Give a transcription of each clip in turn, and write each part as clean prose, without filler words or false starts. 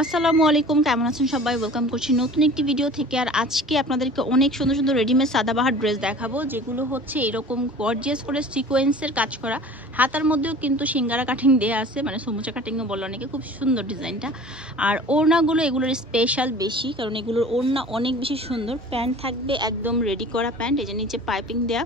আসসালামু আলাইকুম, কেমন আছেন সবাই? ওয়েলকাম করছি নতুন একটি ভিডিও থেকে। আর আজকে আপনাদেরকে অনেক সুন্দর সুন্দর রেডিমেড সাদাবাহার ড্রেস দেখাবো, যেগুলো হচ্ছে এরকম গর্জিয়াস করে সিকোয়েন্সের কাজ করা। হাতার মধ্যেও কিন্তু সিঙ্গারা কাটিং দেওয়া আছে, মানে সমুচা কাটিংও বলে অনেকে। খুব সুন্দর ডিজাইনটা। আর ওড়নাগুলো এগুলোর স্পেশাল বেশি, কারণ এগুলোর ওড়না অনেক বেশি সুন্দর। প্যান্ট থাকবে একদম রেডি করা প্যান্ট, এই যে নিচে পাইপিং দেয়া।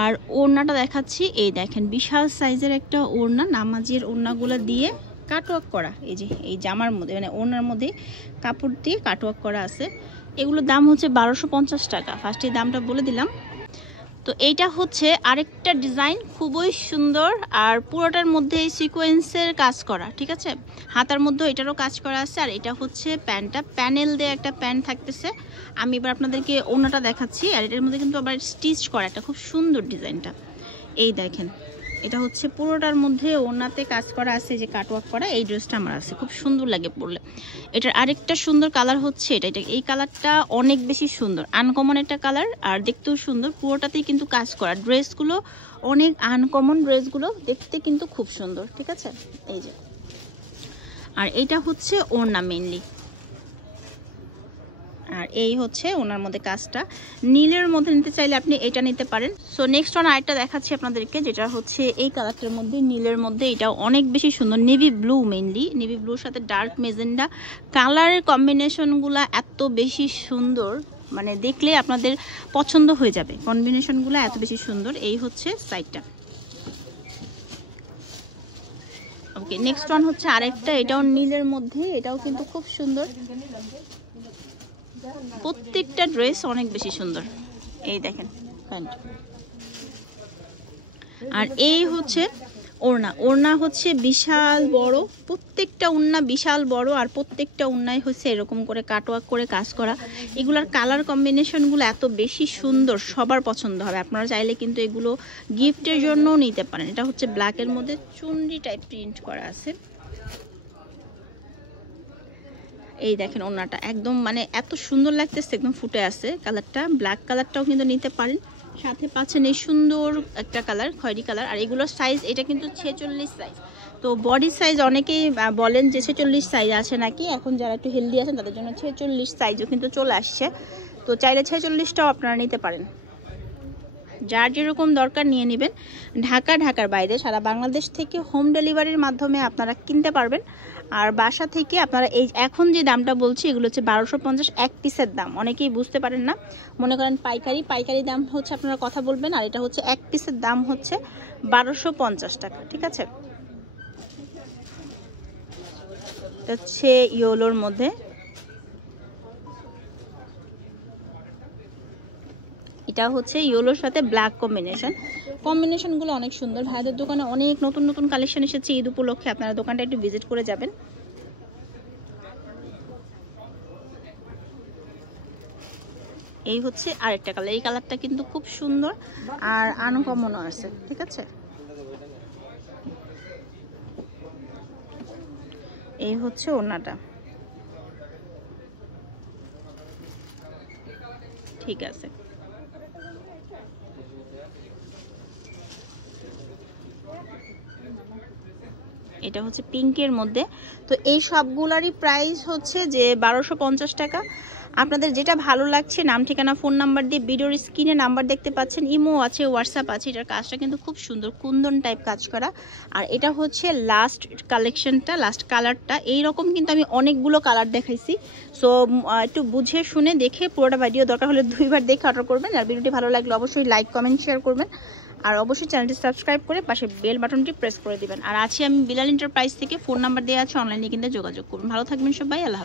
আর ওড়নাটা দেখাচ্ছি, এই দেখেন বিশাল সাইজের একটা ওড়না, নামাজের ওড়নাগুলো দিয়ে কাটওয়ার্ক করা। এই যে এই জামার মধ্যে মানে ওড়নার মধ্যে কাপড় দিয়ে কাটওয়ার্ক করা আছে। এগুলোর দাম হচ্ছে 1250 টাকা। ফার্স্টে দামটা বলে দিলাম। তো এইটা হচ্ছে আরেকটা ডিজাইন, খুবই সুন্দর। আর পুরোটার মধ্যে সিকোয়েন্সের কাজ করা, ঠিক আছে। হাতার মধ্যে এটারও কাজ করা আছে। আর এটা হচ্ছে প্যান্টটা, প্যানেল দিয়ে একটা প্যান্ট থাকতেছে। আমি এবার আপনাদেরকে ওড়নাটা দেখাচ্ছি। আর এটার মধ্যে কিন্তু আবার স্টিচ করা, একটা খুব সুন্দর ডিজাইনটা। এই দেখেন, এটা হচ্ছে পুরোটার মধ্যে ওড়নাতে কাজ করা আছে, যে কাটওয়ার্ক করা। এই ড্রেসটা আমার আছে, খুব সুন্দর লাগে পরলে। এটার আরেকটা সুন্দর কালার হচ্ছে এটা। এই কালারটা অনেক বেশি সুন্দর, আনকমন একটা কালার, আর দেখতেও সুন্দর। পুরোটাতেই কিন্তু কাজ করা। ড্রেসগুলো অনেক আনকমন, ড্রেসগুলো দেখতে কিন্তু খুব সুন্দর, ঠিক আছে। এই যে, আর এইটা হচ্ছে ওড়না মেইনলি। আর এই হচ্ছে ওনার মধ্যে কাজটা। নীলের মধ্যে নিতে চাইলে আপনি এটা নিতে পারেন। সো নেক্সট ওয়ান আরেকটা দেখাচ্ছি আপনাদেরকে, যেটা হচ্ছে এই কালারটার মধ্যে, নীলের মধ্যে। এটা অনেক বেশি সুন্দর, নেভি ব্লু মেইনলি। নেভি ব্লুর সাথে ডার্ক মেজেন্ডা কালারের কম্বিনেশনগুলো এত বেশি সুন্দর, মানে দেখলে আপনাদের পছন্দ হয়ে যাবে। কম্বিনেশনগুলো এত বেশি সুন্দর। এই হচ্ছে সাইডটা। ওকে, নেক্সট ওয়ান হচ্ছে আরেকটা, এটাও নীলের মধ্যে। এটাও কিন্তু খুব সুন্দর। প্রত্যেকটা ড্রেস অনেক বেশি সুন্দর। এই দেখেন প্যান্ট। আর এই হচ্ছে ওড়না। ওড়না হচ্ছে বিশাল বড়, প্রত্যেকটা ওড়না বিশাল বড়। আর প্রত্যেকটা ওড়নায় হচ্ছে এরকম করে কাটওয়ার্ক করে কাজ করা। এগুলার কালার কম্বিনেশনগুলো এত বেশি সুন্দর, সবার পছন্দ হবে। আপনারা চাইলে কিন্তু এগুলো গিফটের জন্যও নিতে পারেন। এটা হচ্ছে ব্ল্যাকের মধ্যে চুনরি টাইপ প্রিন্ট করা আছে। এই দেখেন ওড়নাটা একদম মানে এত সুন্দর লাগতেছে, একদম ফুটে আছে কালারটা। ব্ল্যাক কালারটাও কিন্তু নিতে পারেন। সাথে পাচ্ছেন এই সুন্দর একটা কালার, খয়েরি কালার। আর এগুলোর সাইজ, এটা কিন্তু 46 সাইজ। তো বডি সাইজ অনেকেই বলেন যে 46 সাইজ আছে নাকি। এখন যারা একটু হেলদি আছেন তাদের জন্য 46 সাইজও কিন্তু চলে আসছে। তো চাইলে 46টাও আপনারা নিতে পারেন। যার যেরকম দরকার নিয়ে নেবেন। ঢাকার বাইরে সারা বাংলাদেশ থেকে হোম ডেলিভারির মাধ্যমে আপনারা কিনতে পারবেন। আর বাসা থেকে আপনারা এই এখন যে দামটা বলছি, এগুলো হচ্ছে 1250 এক পিসের দাম। অনেকেই বুঝতে পারেন না, মনে করেন পাইকারি দাম হচ্ছে আপনারা কথা বলবেন। আর এটা হচ্ছে এক পিসের দাম হচ্ছে 1250 টাকা, ঠিক আছে। এটা হচ্ছে ইয়েলোর মধ্যে। এটা হচ্ছে ইয়েলোর সাথে ব্ল্যাক কম্বিনেশনগুলো অনেক সুন্দর। ভাইদের দোকানে অনেক নতুন নতুন কালেকশন এসেছে ঈদ উপলক্ষে। আপনারা দোকানটা একটু ভিজিট করে যাবেন। এই হচ্ছে আরেকটা কালার। এই কালারটা কিন্তু খুব সুন্দর আর আনকমনও আছে, ঠিক আছে। এই হচ্ছে ওড়নাটা, ঠিক আছে। এটা হচ্ছে পিঙ্কের মধ্যে। তো এই সবগুলারই প্রাইস হচ্ছে যে 1250 টাকা। আপনাদের যেটা ভালো লাগছে, নাম ঠিকানা ফোন নাম্বার দিয়ে ভিডিওর স্ক্রিনে নাম্বার দেখতে পাচ্ছেন, ইমো আছে, হোয়াটসঅ্যাপ আছে। এটার কাজটা কিন্তু খুব সুন্দর, কুন্দন টাইপ কাজ করা। আর এটা হচ্ছে লাস্ট কালেকশনটা, লাস্ট কালারটা। এইরকম কিন্তু আমি অনেকগুলো কালার দেখাইছি। সো একটু বুঝে শুনে দেখে পুরোটা ভিডিও, দরকার হলে 2বার দেখে অর্ডার করবেন। আর ভিডিওটি ভালো লাগলে অবশ্যই লাইক কমেন্ট শেয়ার করবেন। আর অবশ্যই চ্যানেলটি সাবস্ক্রাইব করে পাশে বেল বাটনটি প্রেস করে দিবেন। আর আছি আমি বিলাল এন্টারপ্রাইজ থেকে। ফোন নাম্বার দেওয়া আছে, অনলাইনে কিনতে যোগাযোগ করুন। ভালো থাকবেন সবাই, আল্লাহ হাফেজ।